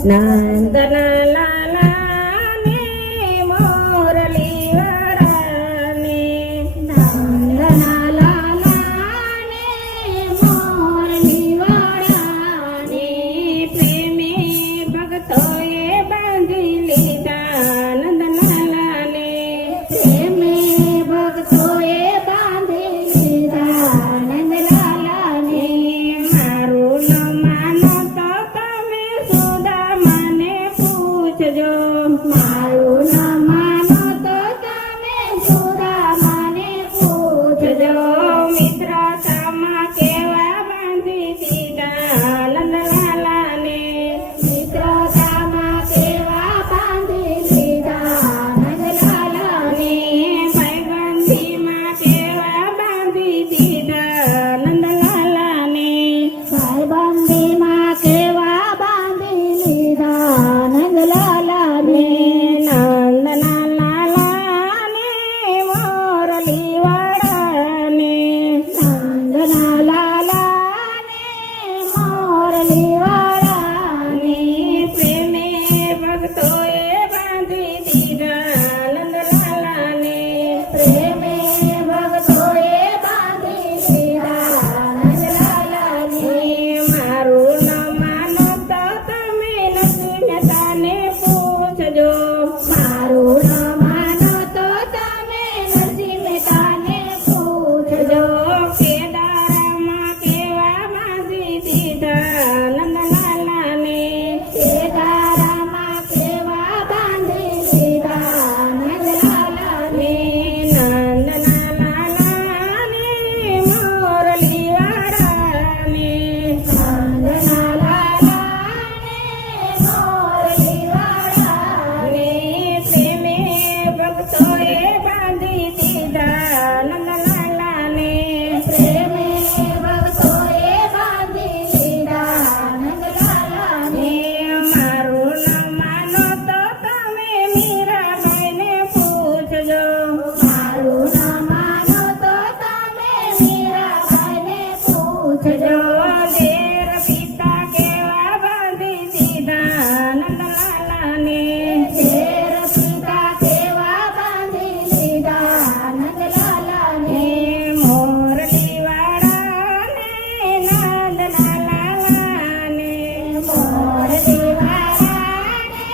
નંદના લાલા ને મોરલી વાળા ને નંદના લાલા ને મોરલી વાળા ને પ્રેમે ભક્તોએ બાંધી લીધા નંદલાલા ને પ્રેમે ભક્તોએ બાંધી લીધા નંદલાલા ને મારું ન માનો તો તમે સુદામાને પૂછજો મારું ન માનો તો તમે સુદામાને પૂછજો મિત્રતામાં કેવા બાંધી દીધા નંદલાલા ને મિત્રતામાં કેવા બાંધી દીધા નંદલાલા ને ભાઈબંધીમાં કેવા બાંધી દીધા નંદલાલા ને ભાઈબંધીમાં કેવા બાંધી લીધા નંદલાલા ને નંદના લાલા ને મોરલી વાળા ને નંદના લાલા ને મોરલી વાળા ને પ્રેમે ભક્તોએ બાંધી દીધા નંદલાલા ને પ્રેમે ભક્તોએ બાંધી દીધા નંદલાલા ને મારું ન માનો તો તમે નરસિંહતાને પૂછજો મારું ન માનો તો તમે નરસિંહતાને પૂછજો કેદારમાં કેવા બાંધી દીધા નંદલાલા ને કેદારમાં કેવા બાંધી દીધા નંદલાલા ને નંદના લાલા ને મોરલી વાળા ને નંદના લાલા ને મોરલી વાળા ને પ્રેમે ભક્તોએ બાંધી દીધા નંદલાલા ને પ્રેમે ભક્તોએ બાંધી દીધા નંદલાલા ને મારું ન માનો તો તમે મીરાબાઈને પૂછજો મારું ન માનો તો તમે મીરાબાઈને પૂછજો દેર પિતા કેવા બાંધી દીધા નંદલાલા ને દેર પિતા કેવા બાંધી દીધા નંદલાલા ને મોરલી વાળા ને નંદના લાલા ને મોરલી વાળા ને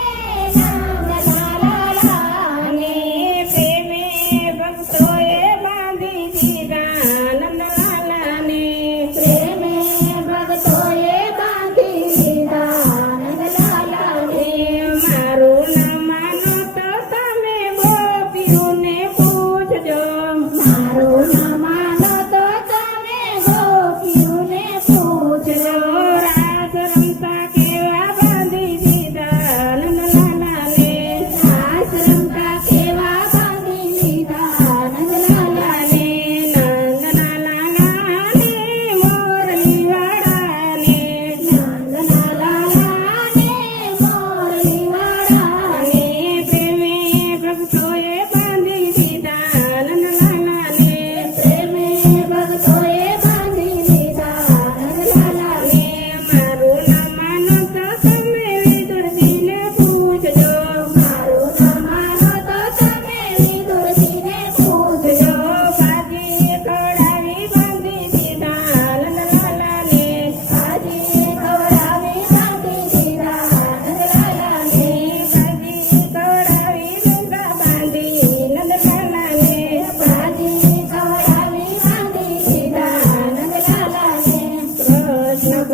નંદના લાલા ને પ્રેમે ભક્તોએ બાંધી દીધા નંદલાલા ને પ્રેમે ભક્તોએ બાંધી દીધા નંદલાલા ને મારું ન માનો તો તમે ગોપીઓને પૂછજો મારું ન માનો તો તમે ગોપીઓને પૂછજો રાસ રમતા કેવા બાંધી દીધા નંદલાલા ને રાસ રમતા કેવા બાંધી દીધા નંદલાલા ને નંદના લાલા ને મોરલી વાળા ને નંદના લાલા ને મોરલી વાળા ને પ્રેમે ભક્તોએ બાંધી દીધા નંદલાલા ને પ્રેમે ભક્તોએ બાંધી દીધા નંદલાલા ને મારું ન માનો તો તમે વિદુરજીને પૂછજો મારું ન માનો તો તમે વિદુરજીને પૂછજો ભાજી ખવડાવી બાંધી દીધા નંદલાલા ને ભાજી ખવડાવી બાંધી દીધા નંદલાલા ને ભાજી ખવડાવી ડુંગા બાંધી નંદલાલા ને ભાજી ખવડાવી બાંધી દીધા નંદલાલા ને કૃષ્ણ